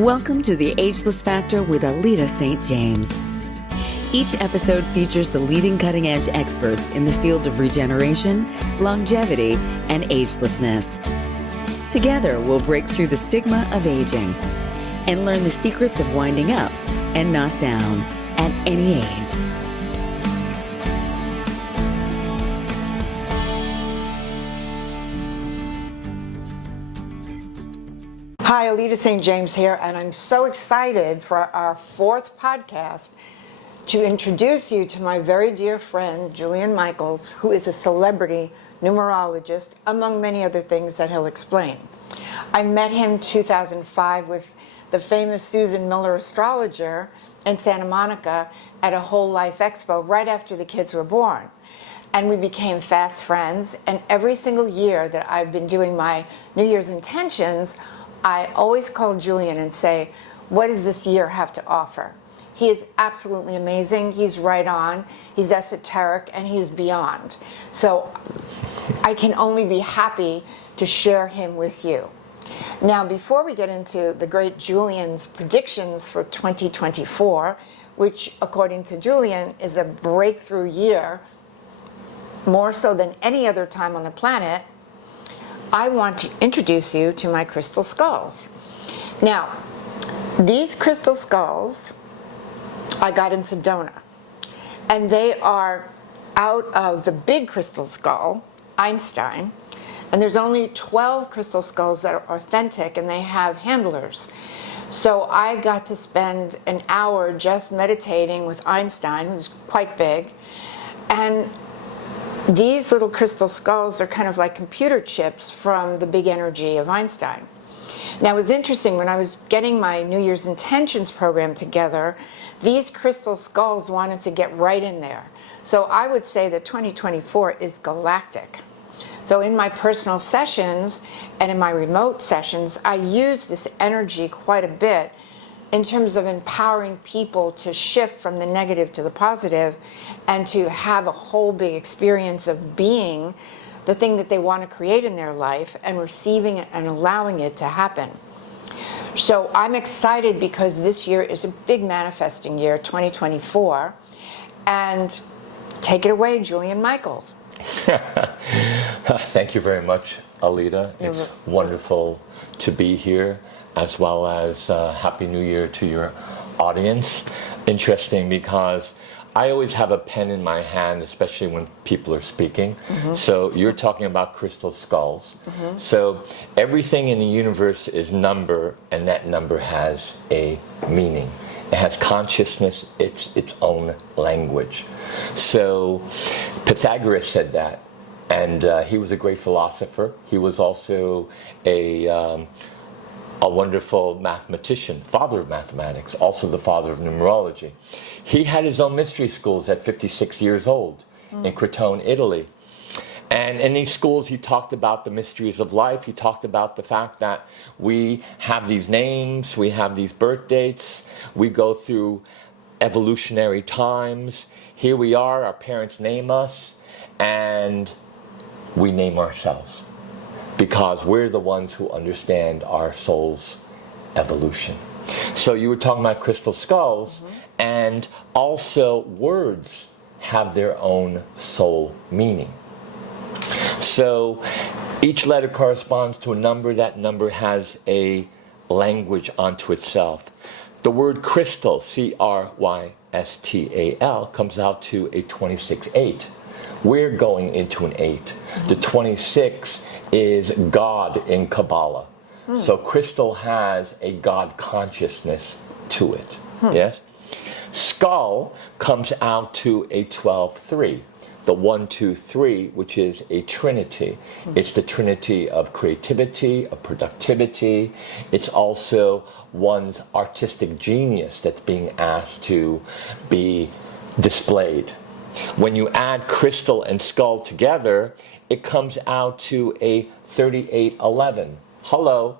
Welcome to the Ageless Factor with Alita St. James. Each episode features the leading cutting-edge experts in the field of regeneration, longevity, and agelessness. Together, we'll break through the stigma of aging and learn the secrets of winding up and not down at any age. Hi, Alita St. James here, and I'm so excited for our fourth podcast to introduce you to my very dear friend, Julian Michael, who is a celebrity numerologist, among many other things that he'll explain. I met him in 2005 with the famous Susan Miller astrologer in Santa Monica at a Whole Life Expo right after the kids were born. And we became fast friends, and every single year that I've been doing my New Year's intentions, I always call Julian and say, what does this year have to offer? He is absolutely amazing. He's right on. He's esoteric, and he's beyond. So I can only be happy to share him with you. Now, before we get into the great Julian's predictions for 2024, which according to Julian is a breakthrough year, more so than any other time on the planet, I want to introduce you to my crystal skulls. Now, these crystal skulls I got in Sedona, and they are out of the big crystal skull, Einstein, and there's only 12 crystal skulls that are authentic, and they have handlers. So I got to spend an hour just meditating with Einstein, who's quite big, and these little crystal skulls are kind of like computer chips from the big energy of Einstein. Now, it was interesting, when I was getting my New Year's Intentions program together, these crystal skulls wanted to get right in there. So I would say that 2024 is galactic. So in my personal sessions and in my remote sessions, I use this energy quite a bit in terms of empowering people to shift from the negative to the positive and to have a whole big experience of being the thing that they want to create in their life and receiving it and allowing it to happen. So I'm excited because this year is a big manifesting year, 2024. And take it away, Julian Michael. Thank you very much, Alita. It's wonderful to be here, as well as Happy New Year to your audience. Interesting, because I always have a pen in my hand, especially when people are speaking. So you're talking about crystal skulls. So everything in the universe is number, and that number has a meaning. It has consciousness, its own language. So Pythagoras said that, and he was a great philosopher. He was also a wonderful mathematician, father of mathematics, also the father of numerology. He had his own mystery schools at 56 years old in Crotone, Italy. And in these schools, he talked about the mysteries of life. He talked about the fact that we have these names, we have these birth dates, we go through evolutionary times. Here we are, our parents name us, and we name ourselves, because we're the ones who understand our soul's evolution. So you were talking about crystal skulls, and also words have their own soul meaning. So each letter corresponds to a number. That number has a language unto itself. The word crystal, C-R-Y-S-T-A-L, comes out to a 26-8. We're going into an 8. The 26 is God in Kabbalah. So crystal has a God consciousness to it. Yes? Skull comes out to a 12-3. The 1, 2, 3, which is a trinity. It's the trinity of creativity, of productivity. It's also one's artistic genius that's being asked to be displayed. When you add crystal and skull together, it comes out to a 38-11. Hello,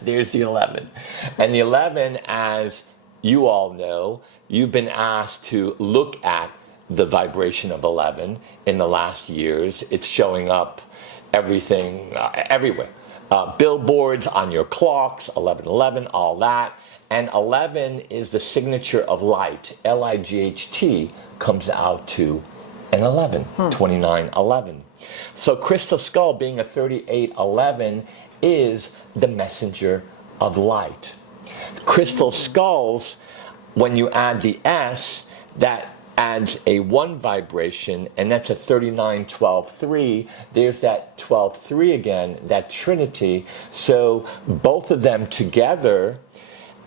there's the 11. And the 11, as you all know, you've been asked to look at the vibration of 11 in the last years. It's showing up everywhere. billboards, on your clocks, 1111, all that. And 11 is the signature of light. Light comes out to an 11, 2911. So crystal skull, being a 3811, is the messenger of light. Crystal skulls, when you add the S, that adds a 1 vibration, and that's a 39-12-3. There's that 12-3 again, that trinity. So both of them together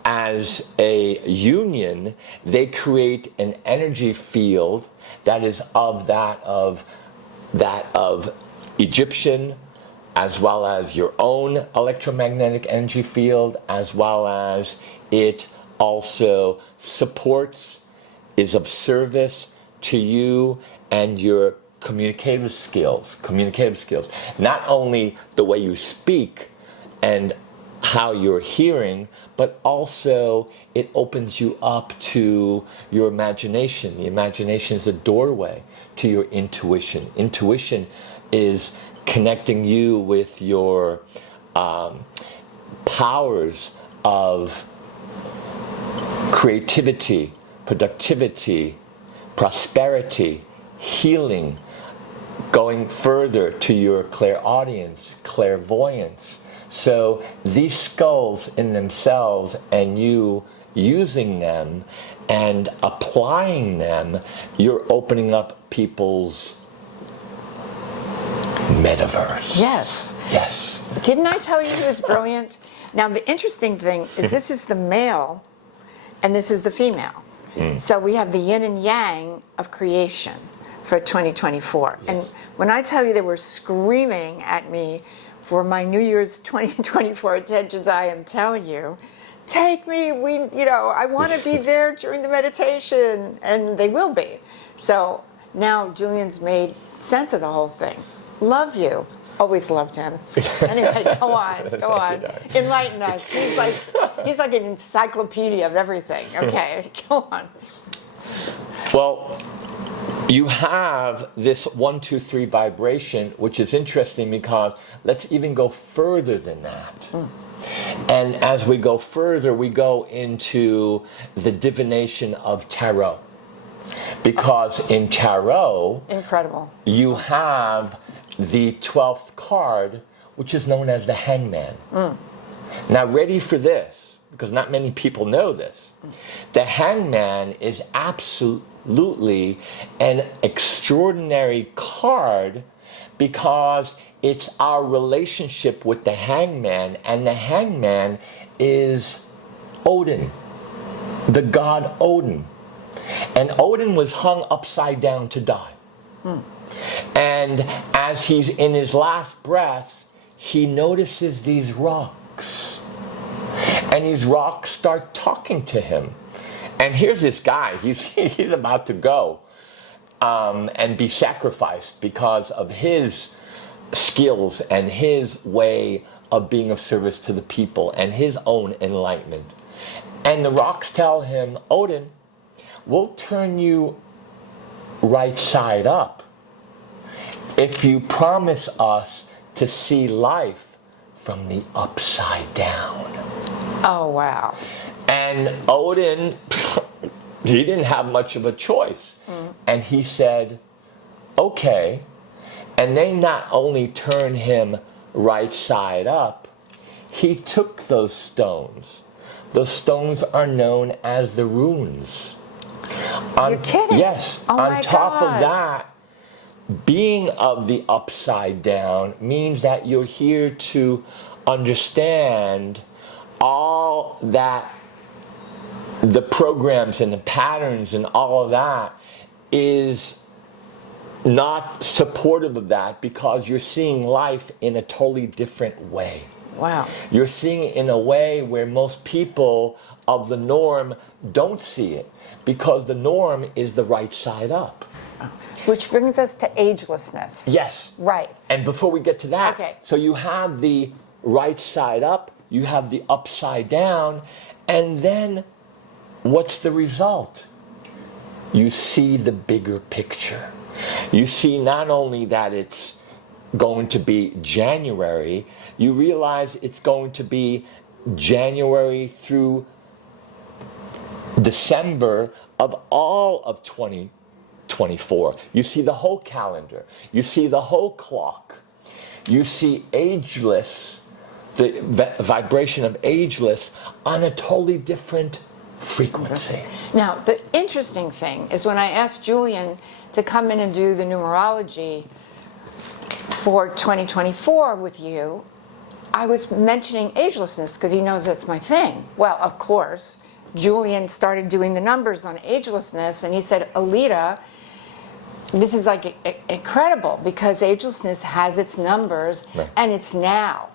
as a union, they create an energy field that is of that of Egyptian, as well as your own electromagnetic energy field, as well as it also supports, is of service to you and your communicative skills. Not only the way you speak and how you're hearing, but also it opens you up to your imagination. The imagination is a doorway to your intuition. Intuition is connecting you with your powers of creativity, productivity, prosperity, healing, going further to your clairaudience, clairvoyance. So these skulls in themselves, and you using them and applying them, you're opening up people's metaverse. Yes. Yes. Didn't I tell you he was brilliant? Now, the interesting thing is this is the male and this is the female. So we have the yin and yang of creation for 2024. Yes. And when I tell you they were screaming at me for my New Year's 2024 attentions, I am telling you, take me, I want to be there during the meditation, and they will be. So now Julian's made sense of the whole thing. Love you. Always loved him. Anyway, go on. Enlighten us. He's like an encyclopedia of everything. Okay, go on. Well, you have this 1, 2, 3 vibration, which is interesting because let's even go further than that. And as we go further, we go into the divination of tarot. Because in tarot, Incredible. you have the 12th card, which is known as the Hangman. Now, ready for this, because not many people know this. The Hangman is absolutely an extraordinary card because it's our relationship with the Hangman, and the Hangman is Odin, the god Odin. And Odin was hung upside down to die. And as he's in his last breath, he notices these rocks. And these rocks start talking to him. And here's this guy, he's about to go and be sacrificed because of his skills and his way of being of service to the people and his own enlightenment. And the rocks tell him, Odin, we'll turn you right side up if you promise us to see life from the upside down. Oh, wow. And Odin, he didn't have much of a choice. And he said, okay. And they not only turned him right side up, he took those stones. Those stones are known as the runes. You're kidding? Yes. Oh on my top God. of that, being of the upside down means that you're here to understand all that, the programs and the patterns and all of that is not supportive of that because you're seeing life in a totally different way. Wow. You're seeing it in a way where most people of the norm don't see it because the norm is the right side up. Which brings us to agelessness. Yes. Right. And before we get to that, Okay. So you have the right side up, you have the upside down, and then what's the result? You see the bigger picture. You see not only that it's going to be January, you realize it's going to be January through December of all of 2024. You see the whole calendar. You see the whole clock. You see ageless, the vibration of ageless on a totally different frequency. Now, the interesting thing is when I asked Julian to come in and do the numerology for 2024 with you, I was mentioning agelessness because he knows that's my thing. Well, of course, Julian started doing the numbers on agelessness, and he said, Alita, this is like incredible because agelessness has its numbers, right, and it's now.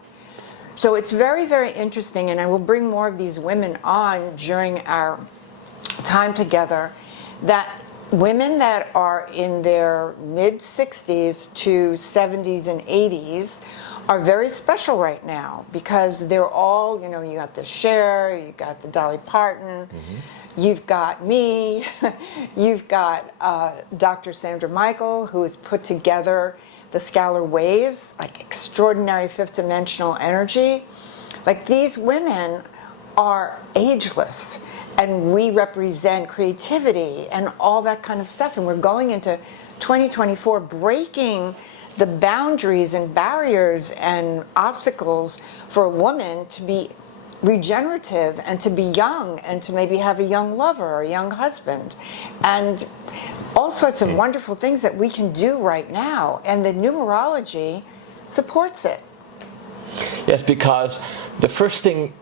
So it's very, very interesting, and I will bring more of these women on during our time together, that women that are in their mid-60s to 70s and 80s are very special right now because they're all, you know, you got the Cher, you got the Dolly Parton, you've got me, you've got Dr. Sandra Michael, who has put together the scalar waves, like extraordinary fifth dimensional energy. Like, these women are ageless, and we represent creativity and all that kind of stuff. And we're going into 2024 breaking the boundaries and barriers and obstacles for a woman to be regenerative and to be young and to maybe have a young lover or a young husband and all sorts of wonderful things that we can do right now, and the numerology supports it. Yes, because the first thing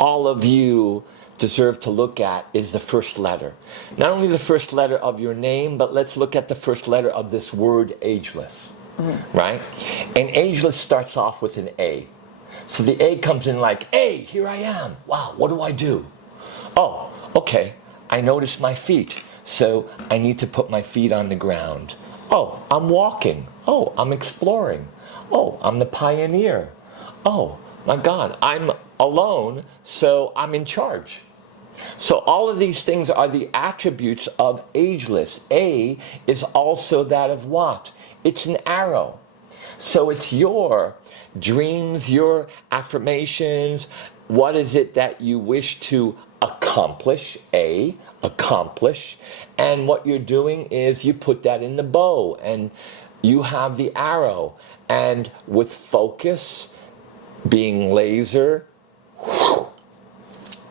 all of you deserve to look at is the first letter. Not only the first letter of your name, but let's look at the first letter of this word ageless, right? And ageless starts off with an A. So the A comes in like, hey, here I am. Wow, what do I do? Oh, okay, I notice my feet. So I need to put my feet on the ground. Oh, I'm walking. Oh, I'm exploring. Oh, I'm the pioneer. Oh, my God, I'm alone, so I'm in charge. So all of these things are the attributes of ageless. A is also that of what? It's an arrow. So it's your dreams, your affirmations. What is it that you wish to accomplish? Accomplish. And what you're doing is you put that in the bow and you have the arrow. And with focus, being laser,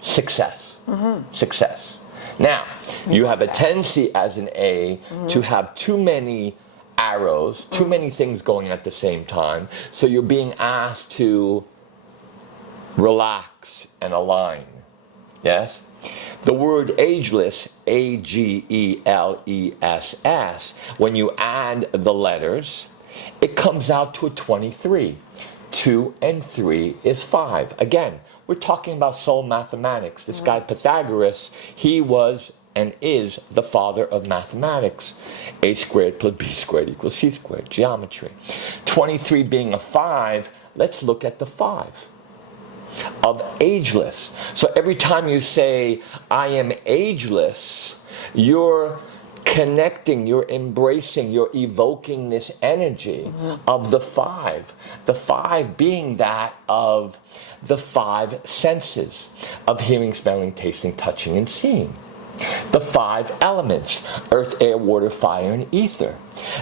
success. Success. Now, you have a tendency as an A to have too many arrows, too many things going at the same time. So you're being asked to relax and align. Yes? The word ageless, A-G-E-L-E-S-S, when you add the letters, it comes out to a 23. 2 and 3 is 5. Again, we're talking about soul mathematics. This guy Pythagoras, he was and is the father of mathematics. A squared plus B squared equals C squared, geometry. 23 being a 5, let's look at the 5 of ageless. So every time you say, I am ageless, you're connecting, you're embracing, you're evoking this energy of the 5. The 5 being that of the 5 senses of hearing, smelling, tasting, touching, and seeing. The 5 elements, earth, air, water, fire, and ether.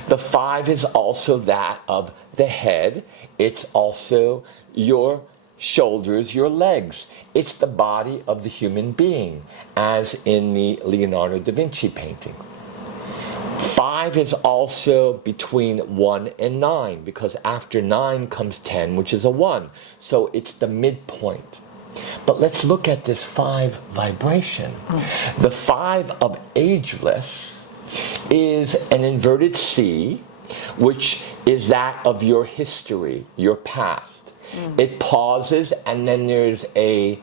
The 5 is also that of the head. It's also your shoulders, your legs. It's the body of the human being, as in the Leonardo da Vinci painting. 5 is also between 1 and 9, because after 9 comes 10, which is a 1. So it's the midpoint. But let's look at this 5 vibration. The 5 of ageless is an inverted C, which is that of your history, your past. It pauses, and then there's a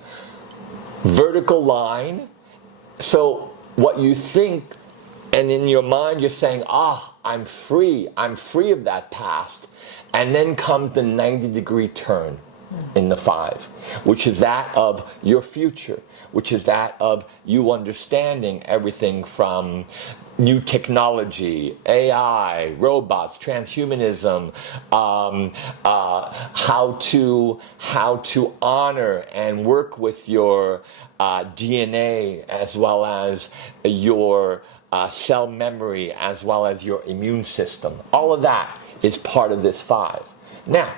vertical line. So what you think, and in your mind you're saying, I'm free of that past. And then comes the 90-degree turn in the 5, which is that of your future, which is that of you understanding everything from new technology, AI, robots, transhumanism, how to honor and work with your DNA, as well as your cell memory, as well as your immune system. All of that is part of this 5. Now,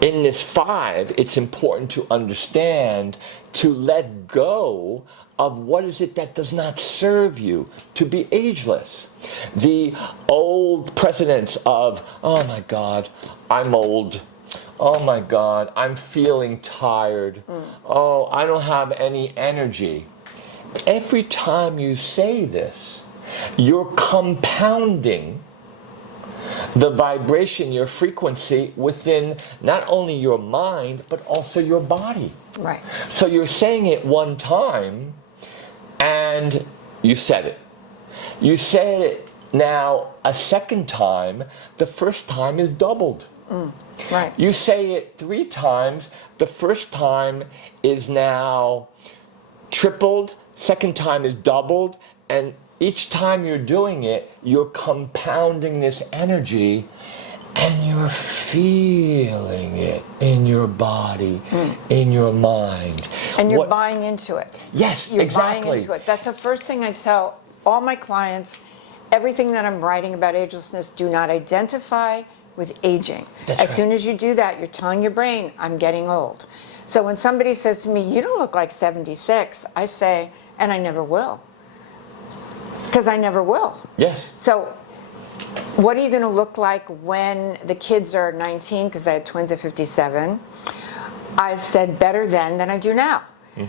in this 5, it's important to understand to let go of what is it that does not serve you, to be ageless. The old precedents of, oh my God, I'm old. Oh my God, I'm feeling tired. Oh, I don't have any energy. Every time you say this, you're compounding the vibration, your frequency within not only your mind, but also your body. Right. So you're saying it one time, and you said it. You said it now a second time, the first time is doubled. Right. You say it 3 times, the first time is now tripled, second time is doubled, and each time you're doing it, you're compounding this energy, and you're feeling it in your body, in your mind. And you're buying into it. Yes, You're exactly. buying into it. That's the first thing I tell all my clients. Everything that I'm writing about agelessness, do not identify with aging. That's as right. soon as you do that, you're telling your brain, I'm getting old. So when somebody says to me, you don't look like 76, I say, and I never will. Because I never will. Yes. So what are you going to look like when the kids are 19? Because I had twins at 57. I said better then than I do now.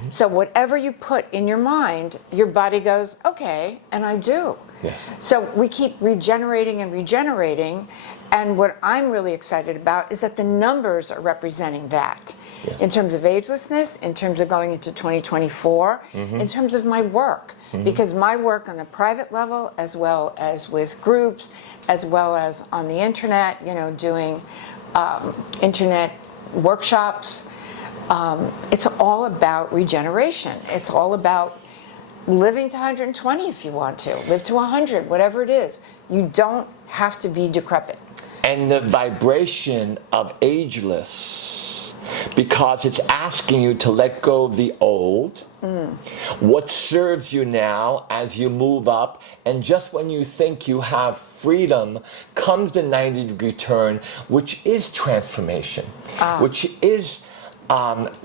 So whatever you put in your mind, your body goes, okay, and I do. Yes. So we keep regenerating and regenerating. And what I'm really excited about is that the numbers are representing that. Yeah. In terms of agelessness, in terms of going into 2024, in terms of my work. Because my work on a private level, as well as with groups, as well as on the internet, doing internet workshops, it's all about regeneration. It's all about living to 120 if you want to, live to 100, whatever it is. You don't have to be decrepit. And the vibration of ageless, because it's asking you to let go of the old, what serves you now as you move up, and just when you think you have freedom comes the 90-degree turn, which is transformation, which is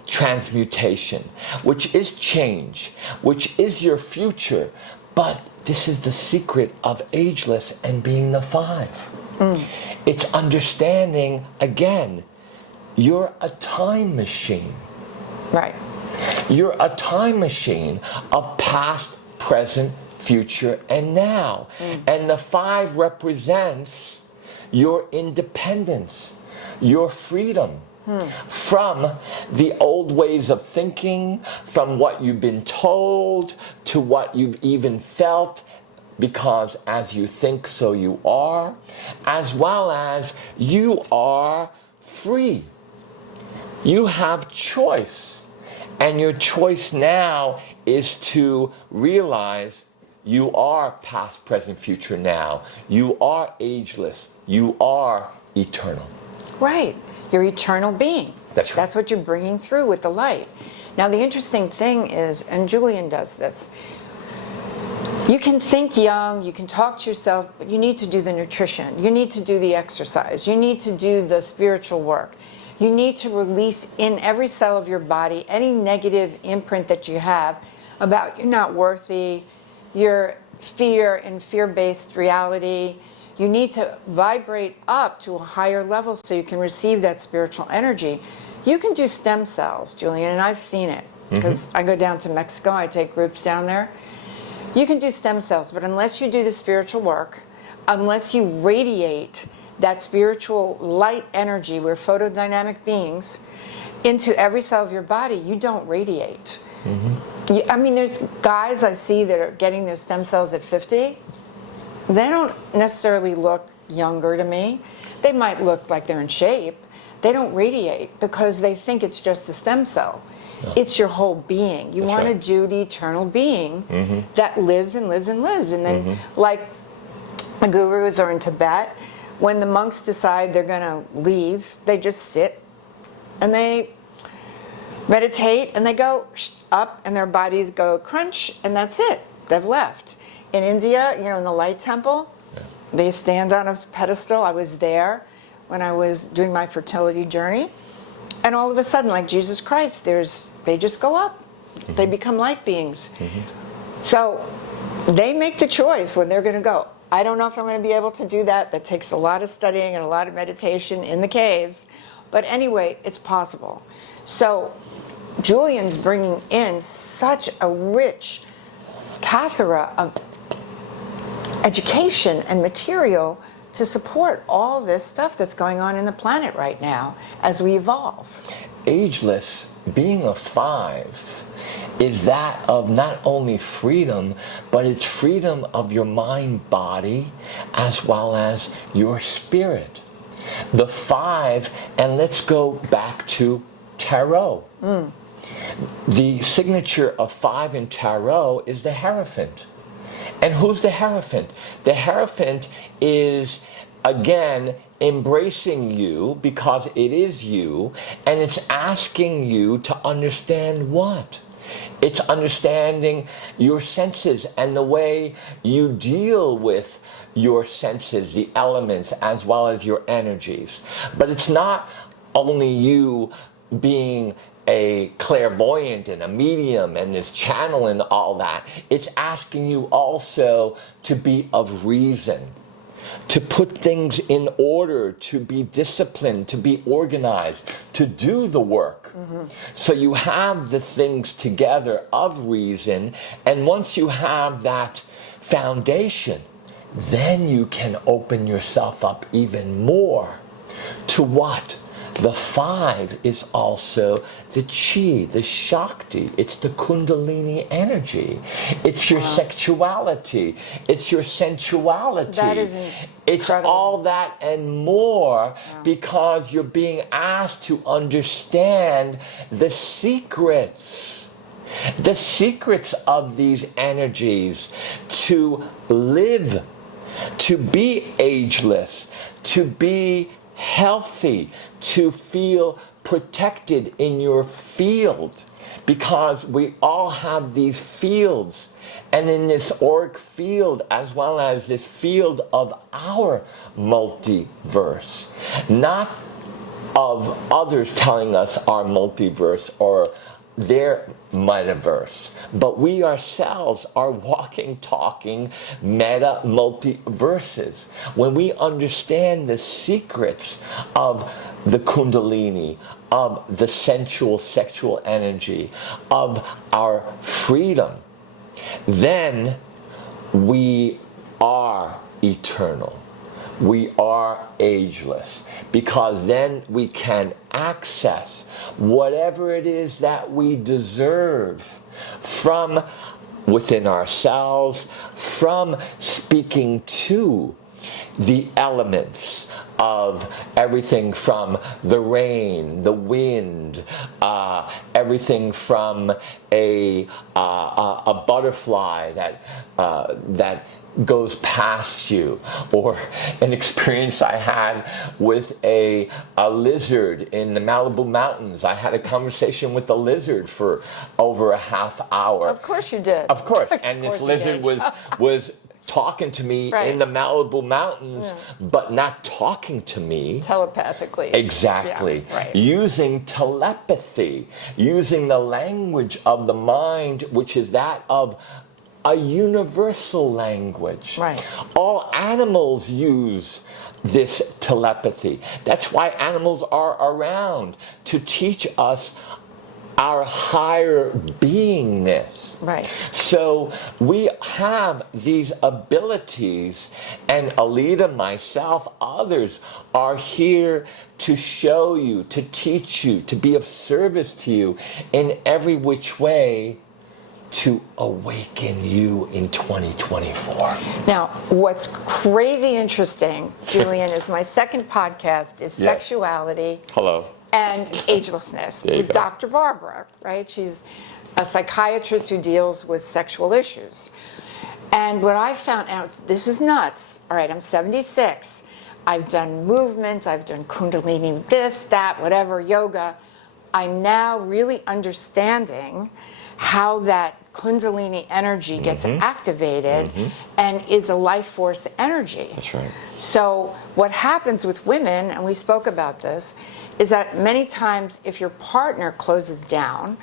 transmutation, which is change, which is your future. But this is the secret of ageless and being the 5. It's understanding, again, you're a time machine. Right. You're a time machine of past, present, future, and now. And the 5 represents your independence, your freedom from the old ways of thinking, from what you've been told, to what you've even felt, because as you think, so you are, as well as you are free. You have choice. And your choice now is to realize you are past, present, future now. You are ageless. You are eternal. Right. You're eternal being. That's right. That's what you're bringing through with the light. Now, the interesting thing is, and Julian does this, you can think young, you can talk to yourself, but you need to do the nutrition. You need to do the exercise. You need to do the spiritual work. You need to release in every cell of your body any negative imprint that you have about you're not worthy, your fear and fear-based reality. You need to vibrate up to a higher level so you can receive that spiritual energy. You can do stem cells, Julian, and I've seen it because I go down to Mexico, I take groups down there. You can do stem cells, but unless you do the spiritual work, unless you radiate that spiritual light energy, we're photodynamic beings, into every cell of your body, you don't radiate. I mean, there's guys I see that are getting their stem cells at 50. They don't necessarily look younger to me. They might look like they're in shape. They don't radiate because they think it's just the stem cell. It's your whole being. You That's want right. to do the eternal being that lives and lives and lives. And then, like the gurus are in Tibet, when the monks decide they're going to leave, they just sit and they meditate and they go up and their bodies go crunch and that's it. They've left. In India, in the light temple, they stand on a pedestal. I was there when I was doing my fertility journey. And all of a sudden, like Jesus Christ, they just go up. They become light beings. So they make the choice when they're going to go. I don't know if I'm going to be able to do that. That takes a lot of studying and a lot of meditation in the caves. But anyway, it's possible. So Julian's bringing in such a rich plethora of education and material to support all this stuff that's going on in the planet right now as we evolve. Ageless, being a 5, is that of not only freedom, but it's freedom of your mind, body, as well as your spirit. The 5, and let's go back to tarot. The signature of 5 in tarot is the Hierophant. And who's the Hierophant? The Hierophant is, again, embracing you because it is you, and it's asking you to understand what? It's understanding your senses and the way you deal with your senses, the elements, as well as your energies. But it's not only you being a clairvoyant and a medium and this channel and all that. It's asking you also to be of reason, to put things in order, to be disciplined, to be organized, to do the work. So you have the things together of reason, and once you have that foundation, then you can open yourself up even more to what? The 5 is also the chi, the shakti. It's the kundalini energy. It's your sexuality. It's your sensuality. That is incredible. It's all that and more because you're being asked to understand the secrets. The secrets of these energies to live, to be ageless, to be healthy, to feel protected in your field, because we all have these fields, and in this auric field as well as this field of our multiverse, not of others telling us our multiverse or their metaverse, but we ourselves are walking, talking meta multiverses. When we understand the secrets of the kundalini, of the sensual sexual energy, of our freedom, then we are eternal. We are ageless, because then we can access whatever it is that we deserve from within ourselves, from speaking to the elements of everything from the rain, the wind, everything from a butterfly that goes past you, or an experience I had with a lizard in the Malibu mountains. I had a conversation with the lizard for over a half hour. Of course you did. Of course. And this lizard was talking to me in the Malibu mountains, but not talking to me telepathically. Exactly. Yeah, right. Using telepathy, using the language of the mind, which is that of a universal language. Right. All animals use this telepathy. That's why animals are around, to teach us our higher beingness. Right. So we have these abilities, and Alita, myself, others are here to show you, to teach you, to be of service to you in every which way to awaken you in 2024? Now, what's crazy interesting, Julian, is my second podcast is Sexuality Hello. and Agelessness There you with go. Dr. Barbara, right? She's a psychiatrist who deals with sexual issues. And what I found out, this is nuts. All right, I'm 76. I've done movement, I've done Kundalini, this, that, whatever, yoga. I'm now really understanding how that Kundalini energy gets activated and is a life force energy. That's right. So what happens with women, and we spoke about this, is that many times if your partner closes down,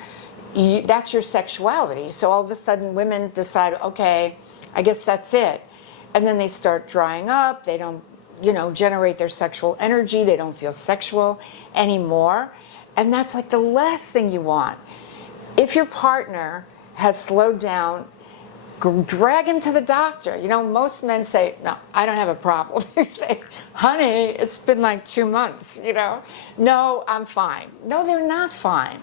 that's your sexuality. So all of a sudden women decide, okay, I guess that's it. And then they start drying up, they don't, generate their sexual energy, they don't feel sexual anymore. And that's like the last thing you want. If your partner has slowed down, drag him to the doctor. Most men say, no, I don't have a problem. You say, honey, it's been like 2 months, No, I'm fine. No, they're not fine.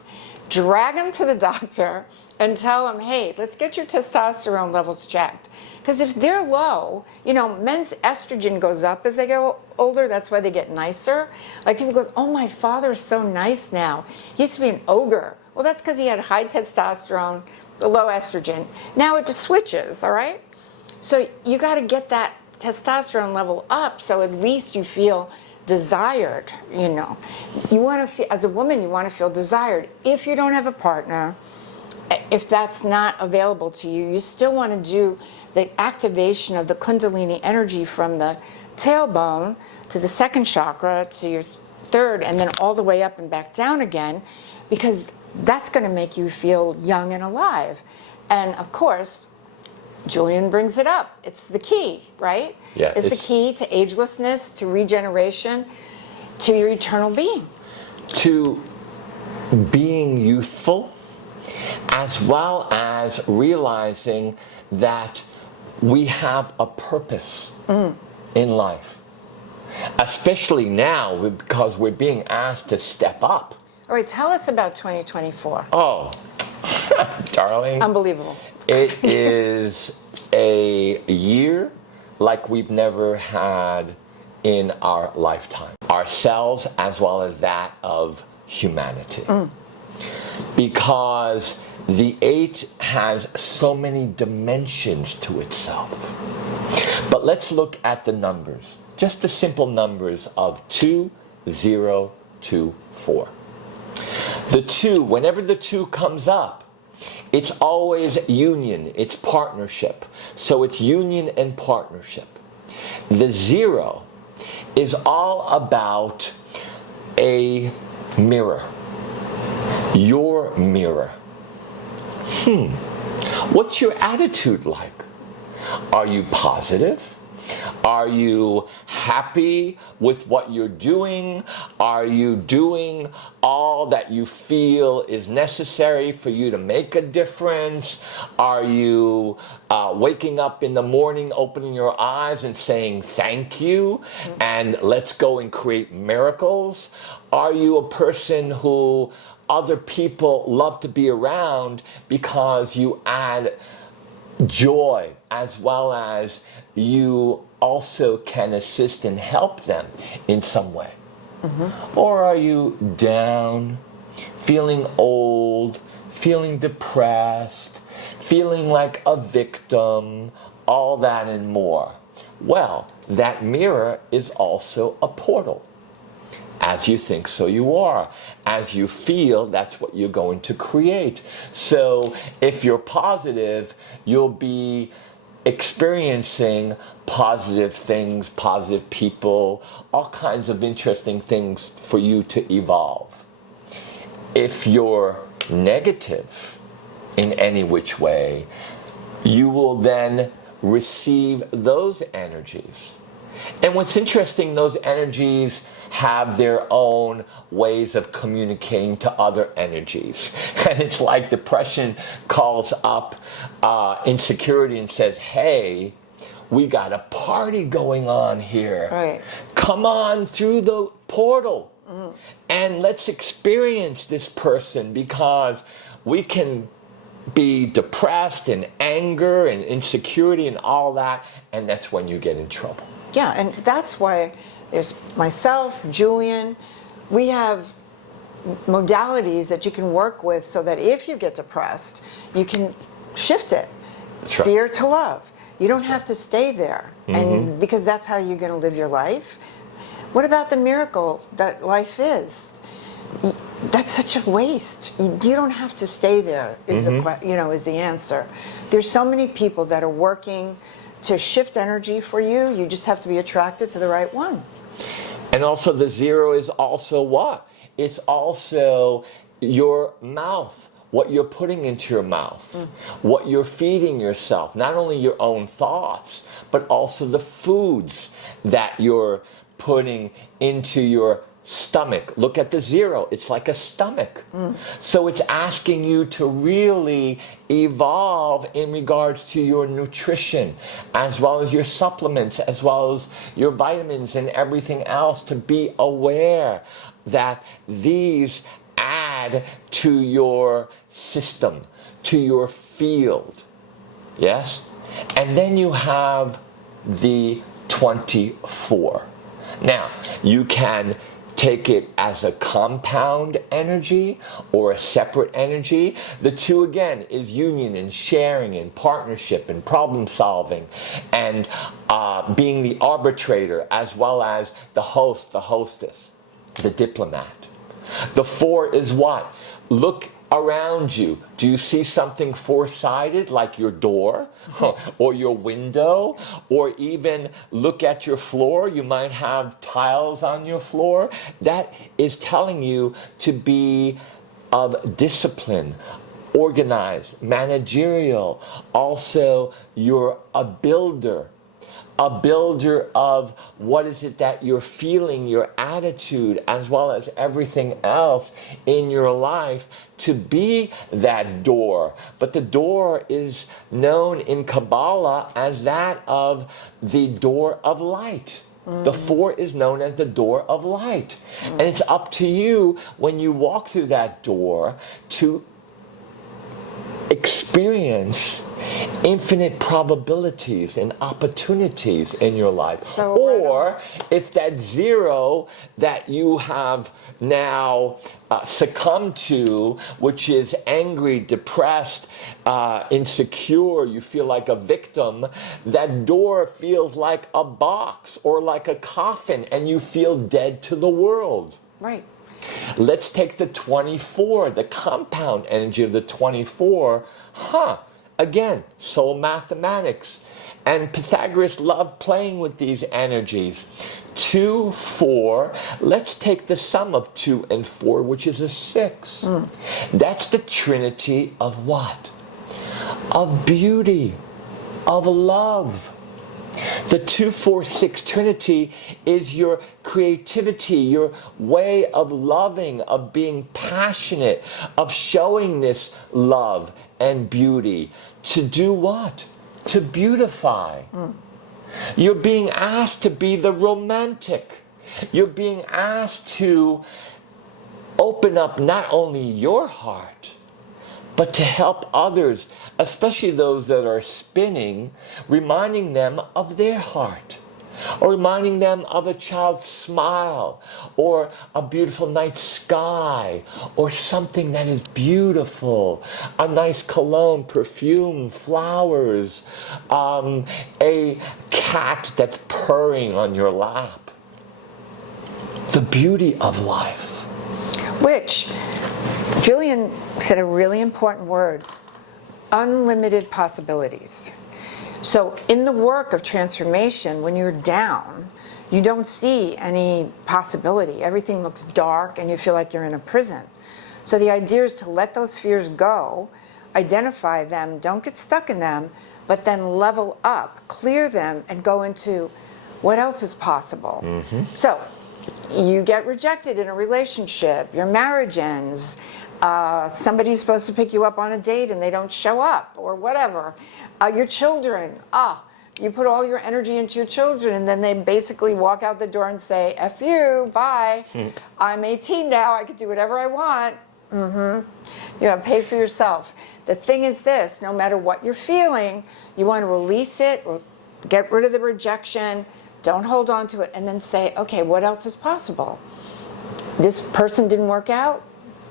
Drag them to the doctor and tell them, hey, let's get your testosterone levels checked. Because if they're low, men's estrogen goes up as they get older. That's why they get nicer. Like people go, oh, my father's so nice now. He used to be an ogre. Well, that's because he had high testosterone, low estrogen. Now it just switches, all right? So you got to get that testosterone level up so at least you feel desired, You want to feel, as a woman, you want to feel desired. If you don't have a partner, if that's not available to you, you still want to do the activation of the Kundalini energy from the tailbone to the second chakra to your third and then all the way up and back down again, because that's going to make you feel young and alive. And of course, Julian brings it up. It's the key, right? Yeah, it's the key to agelessness, to regeneration, to your eternal being. To being youthful, as well as realizing that we have a purpose in life. Especially now, because we're being asked to step up. All right, tell us about 2024. Oh, darling. Unbelievable. It is a year like we've never had in our lifetime. Ourselves as well as that of humanity. Because the 8 has so many dimensions to itself. But let's look at the numbers. Just the simple numbers of 2, 0, 2, 4. The 2, whenever the 2 comes up, it's always union, it's partnership. So it's union and partnership. The 0 is all about a mirror. Your mirror. What's your attitude like? Are you positive? Are you happy with what you're doing? Are you doing all that you feel is necessary for you to make a difference? Are you waking up in the morning, opening your eyes and saying thank you and let's go and create miracles? Are you a person who other people love to be around because you add joy, as well as you also can assist and help them in some way? Or are you down, feeling old, feeling depressed, feeling like a victim, all that and more? Well, that mirror is also a portal. As you think, so you are. As you feel, that's what you're going to create. So if you're positive, you'll be experiencing positive things, positive people, all kinds of interesting things for you to evolve. If you're negative in any which way, you will then receive those energies. And what's interesting, those energies have their own ways of communicating to other energies. And it's like depression calls up insecurity and says, hey, we got a party going on here. Right. Come on through the portal and let's experience this person, because we can be depressed and anger and insecurity and all that, and that's when you get in trouble. Yeah, and that's why there's myself, Julian, we have modalities that you can work with so that if you get depressed, you can shift it. That's right. Fear to love. You don't have to stay there, and because that's how you're going to live your life. What about the miracle that life is? That's such a waste. You don't have to stay there. Is the answer. There's so many people that are working to shift energy for you. You just have to be attracted to the right one. And also, the zero is also what? It's also your mouth. What you're putting into your mouth, what you're feeding yourself, not only your own thoughts, but also the foods that you're putting into your stomach. Look at the zero, it's like a stomach. So it's asking you to really evolve in regards to your nutrition, as well as your supplements, as well as your vitamins and everything else, to be aware that these add to your system, to your field. Yes? And then you have the 24. Now, you can take it as a compound energy or a separate energy. The two, again, is union and sharing and partnership and problem solving and being the arbitrator, as well as the host, the hostess, the diplomat. The 4 is what? Look around you. Do you see something four-sided, like your door or your window? Or even look at your floor. You might have tiles on your floor. That is telling you to be of discipline, organized, managerial. Also, you're a builder of what is it that you're feeling, your attitude, as well as everything else in your life, to be that door. But the door is known in Kabbalah as that of the door of light. The 4 is known as the door of light. And it's up to you, when you walk through that door, to experience infinite probabilities and opportunities in your life. Or if that 0 that you have now succumbed to, which is angry, depressed, insecure, you feel like a victim, that door feels like a box or like a coffin, and you feel dead to the world. Right. Let's take the 24, the compound energy of the 24. Again, soul mathematics. And Pythagoras loved playing with these energies. 2, 4, let's take the sum of 2 and 4, which is a 6. That's the trinity of what? Of beauty, of love. The 2, 4, 6 trinity is your creativity, your way of loving, of being passionate, of showing this love and beauty. To do what? To beautify. You're being asked to be the romantic. You're being asked to open up not only your heart, but to help others, especially those that are spinning, reminding them of their heart, or reminding them of a child's smile, or a beautiful night sky, or something that is beautiful, a nice cologne, perfume, flowers, a cat that's purring on your lap. The beauty of life. Which, Julian said a really important word: unlimited possibilities. So in the work of transformation, when you're down, you don't see any possibility. Everything looks dark and you feel like you're in a prison. So the idea is to let those fears go, identify them, don't get stuck in them, but then level up, clear them, and go into what else is possible. So you get rejected in a relationship, your marriage ends, somebody's supposed to pick you up on a date and they don't show up, or whatever. Your children, you put all your energy into your children, and then they basically walk out the door and say, F you, bye. I'm 18 now, I can do whatever I want. You have to pay for yourself. The thing is this, no matter what you're feeling, you want to release it or get rid of the rejection. Don't hold on to it, and then say, okay, what else is possible? This person didn't work out.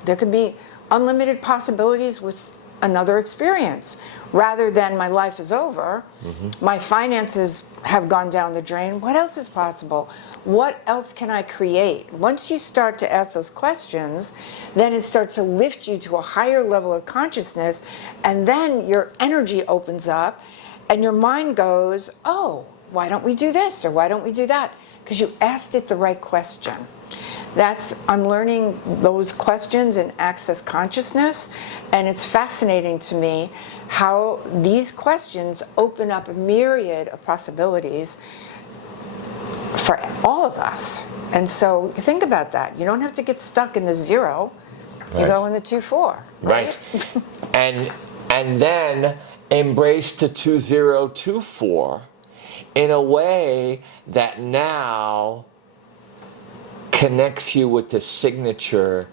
There could be unlimited possibilities with another experience. Rather than my life is over, my finances have gone down the drain. What else is possible? What else can I create? Once you start to ask those questions, then it starts to lift you to a higher level of consciousness, and then your energy opens up and your mind goes, oh, why don't we do this or why don't we do that? Because you asked it the right question. I'm learning those questions in Access Consciousness, and it's fascinating to me how these questions open up a myriad of possibilities for all of us. And so think about that. You don't have to get stuck in the 0. You Right. go in the 2-4. Right. and then embrace the 2024 in a way that now connects you with the signature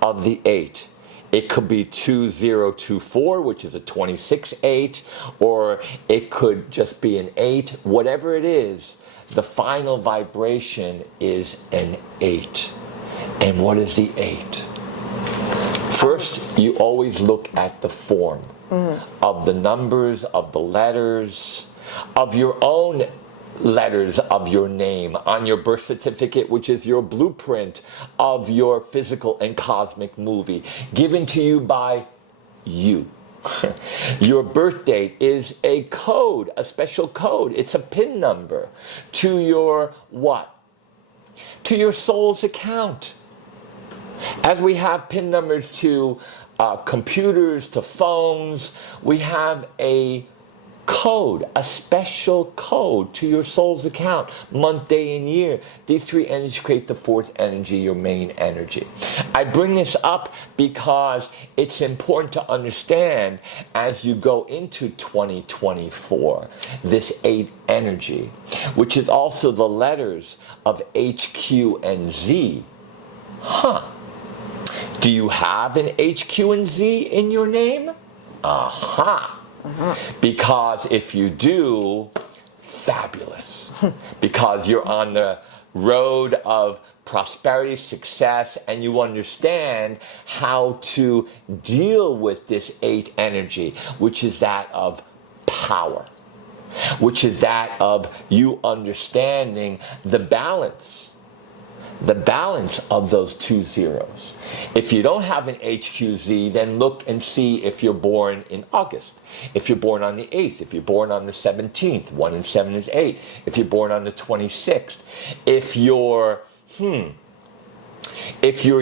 of the 8. It could be 2024, which is a 26-8, or it could just be an 8. Whatever it is, the final vibration is an 8. And what is the 8? First, you always look at the form of the numbers, of the letters, of your own letters of your name on your birth certificate, which is your blueprint of your physical and cosmic movie, given to you by you. Your birth date is a code, a special code. It's a PIN number to your what? To your soul's account. As we have PIN numbers to computers, to phones, we have a code, a special code to your soul's account, month, day, and year. These 3 energies create the 4th energy, your main energy. I bring this up because it's important to understand as you go into 2024, this 8 energy, which is also the letters of H, Q, and Z. Do you have an H, Q, and Z in your name? Aha! Because if you do, fabulous. Because you're on the road of prosperity, success, and you understand how to deal with this 8 energy, which is that of power, which is that of you understanding the balance of those 2 zeros. If you don't have an HQZ, then look and see if you're born in August. If you're born on the 8th, if you're born on the 17th, 1 and 7 is 8. If you're born on the 26th, if your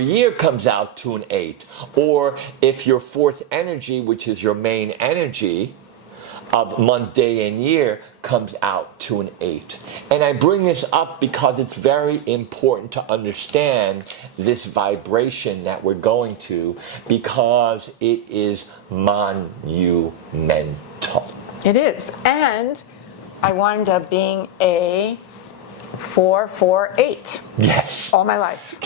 year comes out to an 8, or if your 4th energy, which is your main energy of month, day, and year, comes out to an 8. And I bring this up because it's very important to understand this vibration that we're going to, because it is monumental. It is. And I wind up being a 448. Yes. All my life.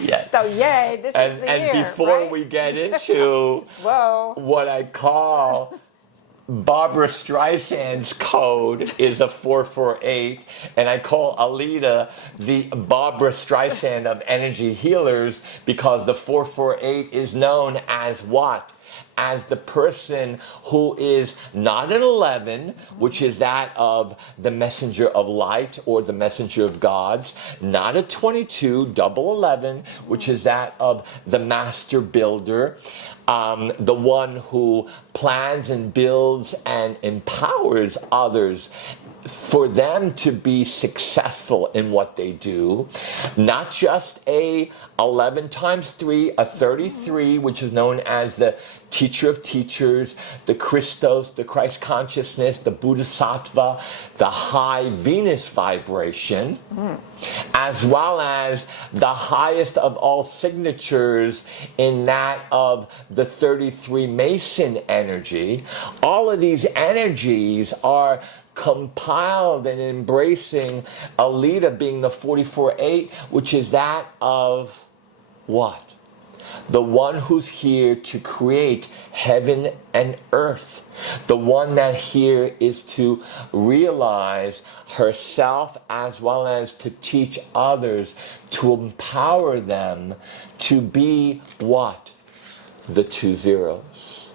Yes. So yay, this is the year. And before right? we get into Whoa. what I call Barbara Streisand's code is a 448, and I call Alita the Barbara Streisand of energy healers, because the 448 is known as what? As the person who is not an 11, which is that of the messenger of light or the messenger of gods, not a 22, double 11, which is that of the master builder, the one who plans and builds and empowers others for them to be successful in what they do. Not just a 11 times 3, a 33, which is known as the teacher of teachers, the Christos, the Christ consciousness, the Bodhisattva, the high Venus vibration, as well as the highest of all signatures in that of the 33 Mason energy. All of these energies are compiled and embracing Alita being the 44-8, which is that of what? the one who's here to create heaven and earth, the one that here is to realize herself as well as to teach others, to empower them to be what? The 2 zeros.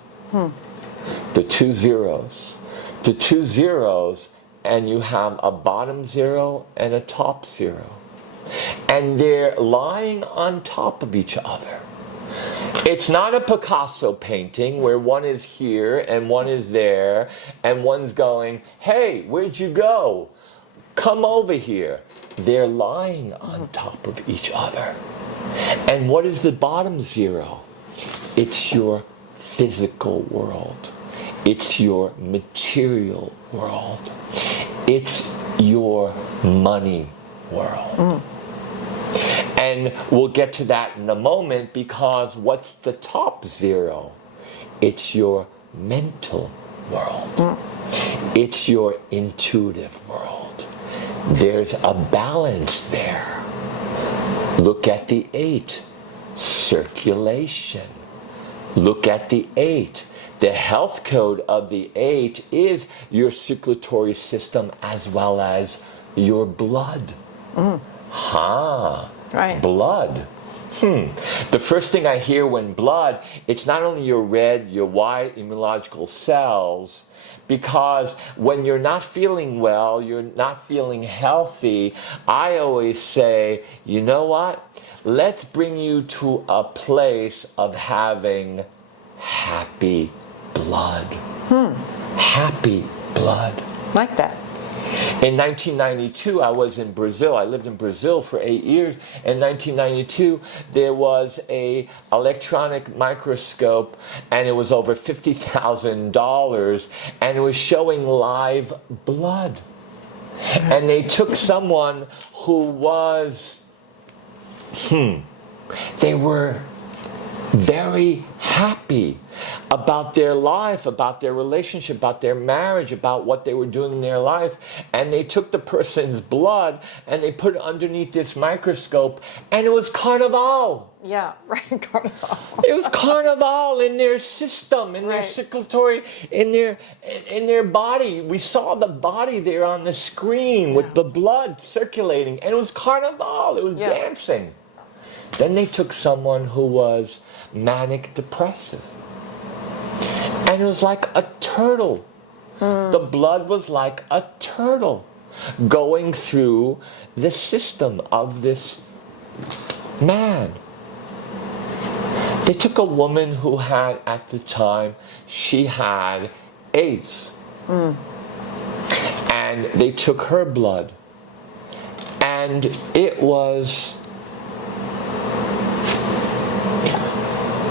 The 2 zeros. The 2 zeros, and you have a bottom 0 and a top 0. And they're lying on top of each other. It's not a Picasso painting where one is here and one is there, and one's going, hey, where'd you go? Come over here. They're lying on top of each other. And what is the bottom 0? It's your physical world. It's your material world. It's your money world. And we'll get to that in a moment, because what's the top 0? It's your mental world. It's your intuitive world. There's a balance there. Look at the 8, circulation. Look at the 8. The health code of the 8 is your circulatory system as well as your blood. Right. Blood. The first thing I hear when blood, it's not only your red, your white immunological cells, because when you're not feeling well, you're not feeling healthy, I always say, you know what? Let's bring you to a place of having happy blood. Happy blood. Like that. In 1992, I was in Brazil. I lived in Brazil for 8 years. In 1992, there was a electronic microscope, and it was over $50,000, and it was showing live blood. And they took someone who was, they were very happy about their life, about their relationship, about their marriage, about what they were doing in their life. And they took the person's blood and they put it underneath this microscope, and it was carnival. Yeah, right, carnival. It was carnival in their system, in their circulatory, in their body. We saw the body there on the screen with the blood circulating, and it was carnival. It was dancing. Then they took someone who was manic depressive, and it was like a turtle. The blood was like a turtle going through the system of this man. They took a woman who had, at the time, she had AIDS. And they took her blood, and it was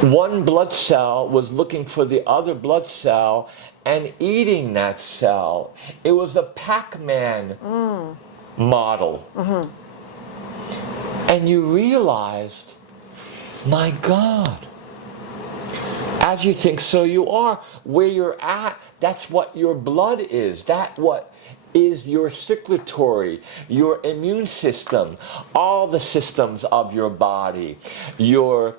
one blood cell was looking for the other blood cell and eating that cell. It was a Pac-Man model. And you realized, my God, as you think, so you are. Where you're at, that's what your blood is. That's what is your circulatory, your immune system, all the systems of your body, your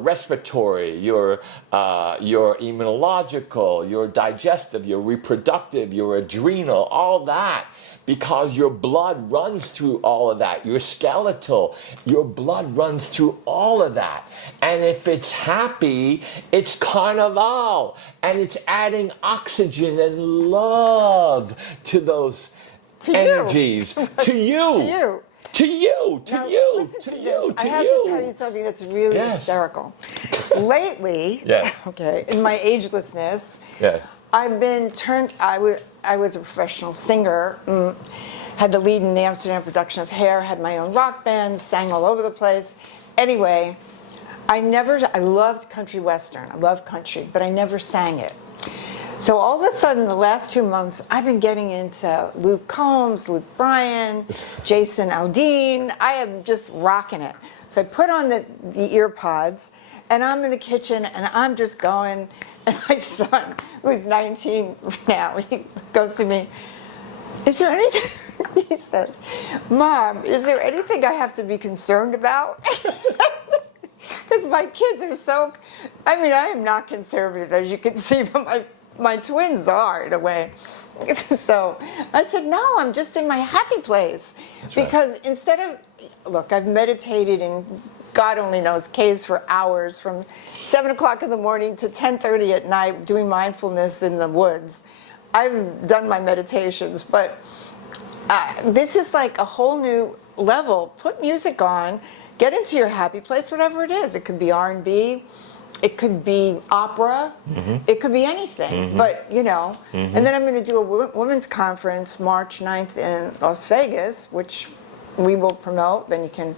respiratory, your immunological, your digestive, your reproductive, your adrenal, all that. Because your blood runs through all of that. Your skeletal, your blood runs through all of that. And if it's happy, it's carnival. And it's adding oxygen and love to those energies. To you. To you, to Now, you, listen to to you, this. to I have you. to tell you something that's really hysterical. Lately, in my agelessness, I've been I was a professional singer, had the lead in the Amsterdam production of Hair, had my own rock band, sang all over the place. Anyway, I loved country western. I love country, but I never sang it. So all of a sudden, the last 2 months, I've been getting into Luke Combs, Luke Bryan, Jason Aldean. I am just rocking it. So I put on the ear pods, and I'm in the kitchen, and I'm just going. And my son, who's 19 now, he goes to me, is there anything, he says, Mom, is there anything I have to be concerned about? because my kids are so, I mean, I am not conservative, as you can see, but my twins are, in a way. So I said, no, I'm just in my happy place. That's because right. instead of, look, I've meditated in God only knows caves for hours, from 7 o'clock in the morning to 10:30 at night, doing mindfulness in the woods. I've done my meditations, but this is like a whole new level. Put music on, get into your happy place, whatever it is. It could be R&B, it could be opera, it could be anything. But, you know, and then I'm going to do a women's conference March 9th in Las Vegas, which we will promote. Then you can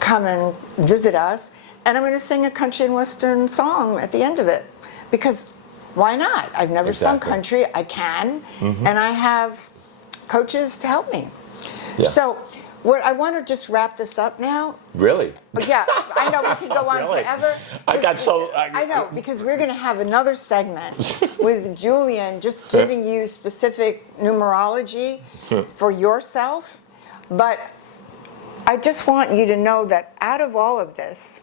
come and visit us. And I'm going to sing a country and western song at the end of it. Because why not? I've never sung country. I can. And I have coaches to help me. Yeah. So what I want to just wrap this up now. Really? Yeah, I know we could go on Really? forever. I know, because we're going to have another segment with Julian just giving you specific numerology for yourself. But I just want you to know that out of all of this,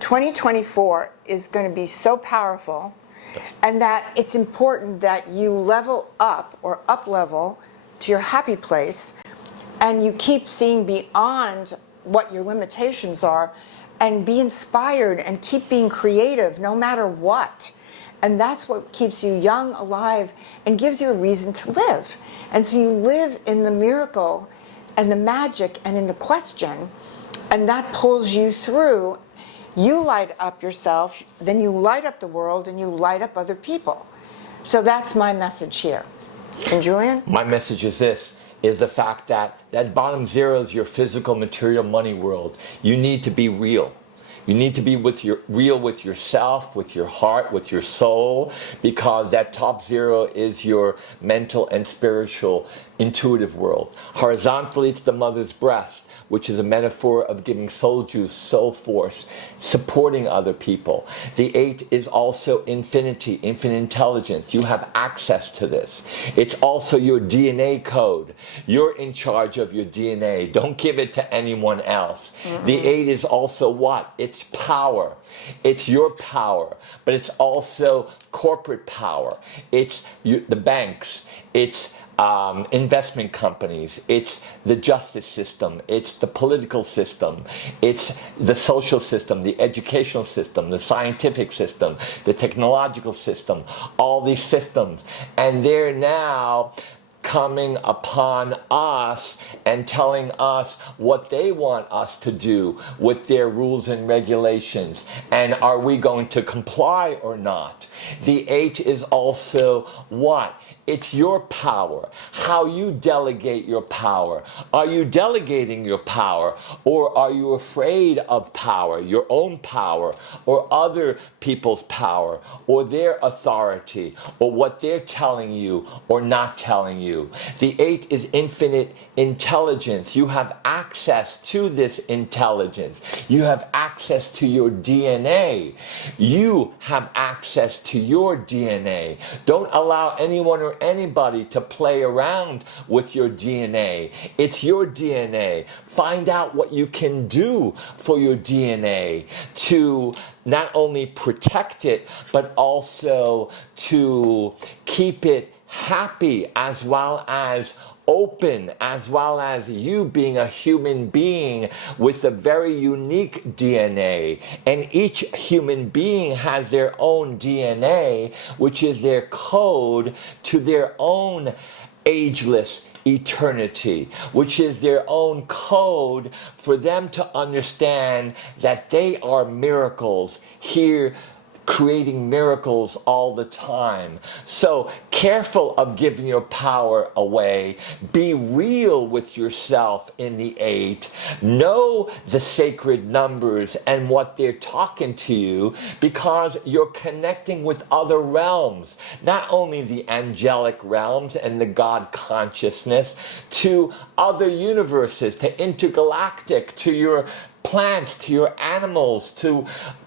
2024 is going to be so powerful, and that it's important that you level up or up level to your happy place, and you keep seeing beyond what your limitations are, and be inspired and keep being creative no matter what. And that's what keeps you young, alive, and gives you a reason to live. And so you live in the miracle and the magic and in the question, and that pulls you through. You light up yourself, then you light up the world, and you light up other people. So that's my message here. And Julian? My message is this, is the fact that that bottom zero is your physical, material, money world. You need to be real. You need to be real with yourself, with your heart, with your soul, because that top zero is your mental and spiritual, intuitive world. Horizontally, it's the mother's breast, which is a metaphor of giving soul juice, soul force, supporting other people. The 8 is also infinity, infinite intelligence. You have access to this. It's also your DNA code. You're in charge of your DNA. Don't give it to anyone else. The 8 is also what? It's power. It's your power, but it's also corporate power. It's the banks. It's investment companies, it's the justice system, it's the political system, it's the social system, the educational system, the scientific system, the technological system, all these systems. And they're now coming upon us and telling us what they want us to do with their rules and regulations. And are we going to comply or not? The 8 is also what? It's your power, how you delegate your power. Are you delegating your power, or are you afraid of power, your own power, or other people's power, or their authority, or what they're telling you or not telling you? The 8 is infinite intelligence. You have access to this intelligence. You have access to your DNA. You have access to your DNA. Don't allow anyone or anybody to play around with your DNA. It's your DNA. Find out what you can do for your DNA to not only protect it, but also to keep it happy, as well as open, as well as you being a human being with a very unique DNA. And each human being has their own DNA, which is their code to their own ageless eternity, which is their own code for them to understand that they are miracles here, creating miracles all the time. So careful of giving your power away. Be real with yourself in the 8. Know the sacred numbers and what they're talking to you, because you're connecting with other realms, not only the angelic realms and the God consciousness, to other universes, to intergalactic, to your plants, to your animals, to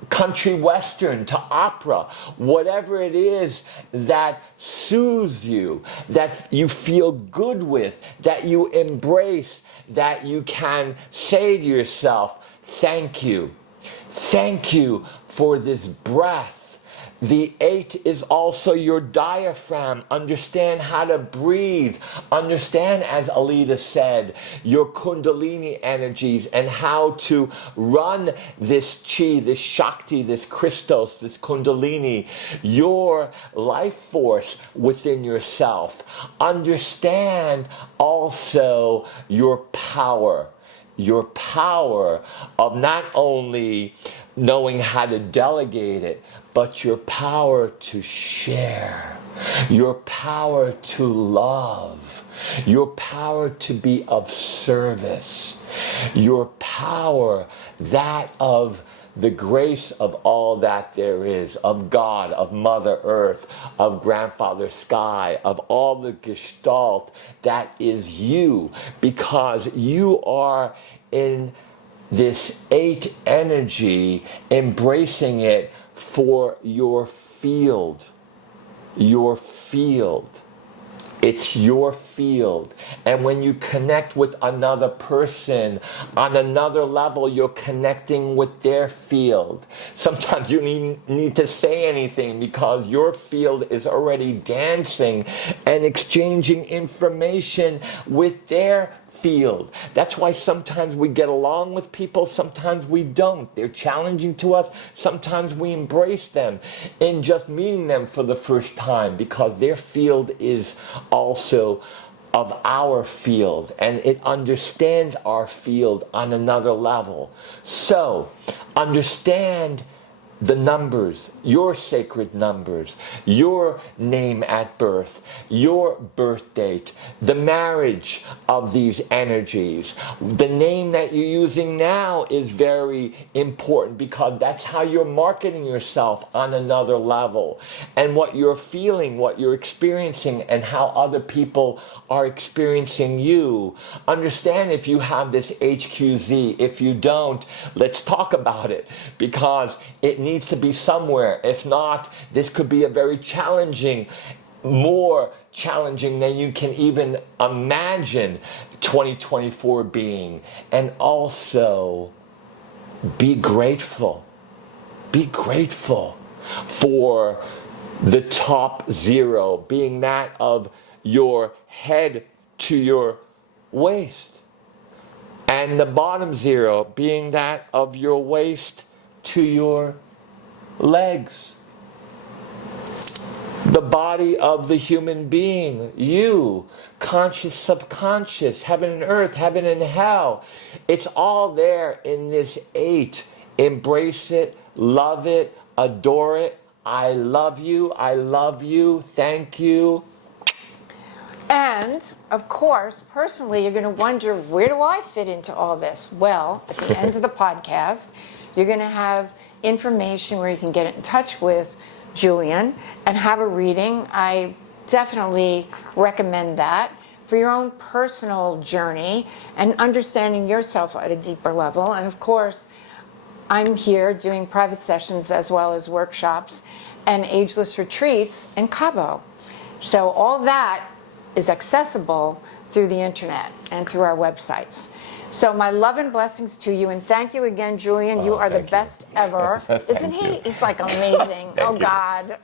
country western, to opera, whatever it is that soothes you, that you feel good with, that you embrace, that you can say to yourself, thank you. Thank you for this breath. The 8 is also your diaphragm. Understand how to breathe. Understand, as Alita said, your Kundalini energies and how to run this chi, this Shakti, this Christos, this Kundalini, your life force within yourself. Understand also your power. Your power of not only knowing how to delegate it, but your power to share, your power to love, your power to be of service, your power, that of the grace of all that there is, of God, of Mother Earth, of Grandfather Sky, of all the gestalt that is you, because you are in this 8 energy, embracing it for your field. Your field. It's your field. And when you connect with another person on another level, you're connecting with their field. Sometimes you need to say anything because your field is already dancing and exchanging information with their field. That's why sometimes we get along with people, sometimes we don't. They're challenging to us, sometimes we embrace them in just meeting them for the first time because their field is also of our field and it understands our field on another level. So, understand the numbers, your sacred numbers, your name at birth, your birth date, the marriage of these energies. The name that you're using now is very important because that's how you're marketing yourself on another level. And what you're feeling, what you're experiencing, and how other people are experiencing you. Understand if you have this HQZ. If you don't, let's talk about it because it needs to be somewhere. If not, this could be a very challenging, more challenging than you can even imagine 2024 being. And also, be grateful. Be grateful for the top 0 being that of your head to your waist. And the bottom 0 being that of your waist to your legs. The body of the human being, you, conscious, subconscious, heaven and earth, heaven and hell. It's all there in this 8. Embrace it, love it, adore it. I love you, thank you. And, of course, personally, you're going to wonder, where do I fit into all this? Well, at the end of the podcast, you're going to have information where you can get in touch with Julian and have a reading. I definitely recommend that for your own personal journey and understanding yourself at a deeper level. And of course, I'm here doing private sessions as well as workshops and ageless retreats in Cabo. So all that is accessible through the internet and through our websites. So my love and blessings to you, and thank you again, Julian. You are the best ever. Isn't he? He's like amazing. Oh, God.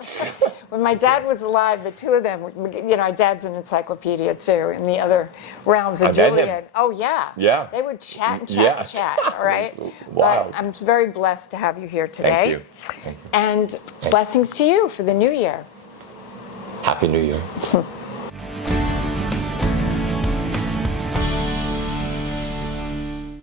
When my dad was alive, the two of them, you know, Dad's an encyclopedia, too, in the other realms of Julian. Oh, yeah. Yeah. They would chat and chat and chat, all right? Wow. But I'm very blessed to have you here today. Thank you. And blessings to you for the new year. Happy New Year.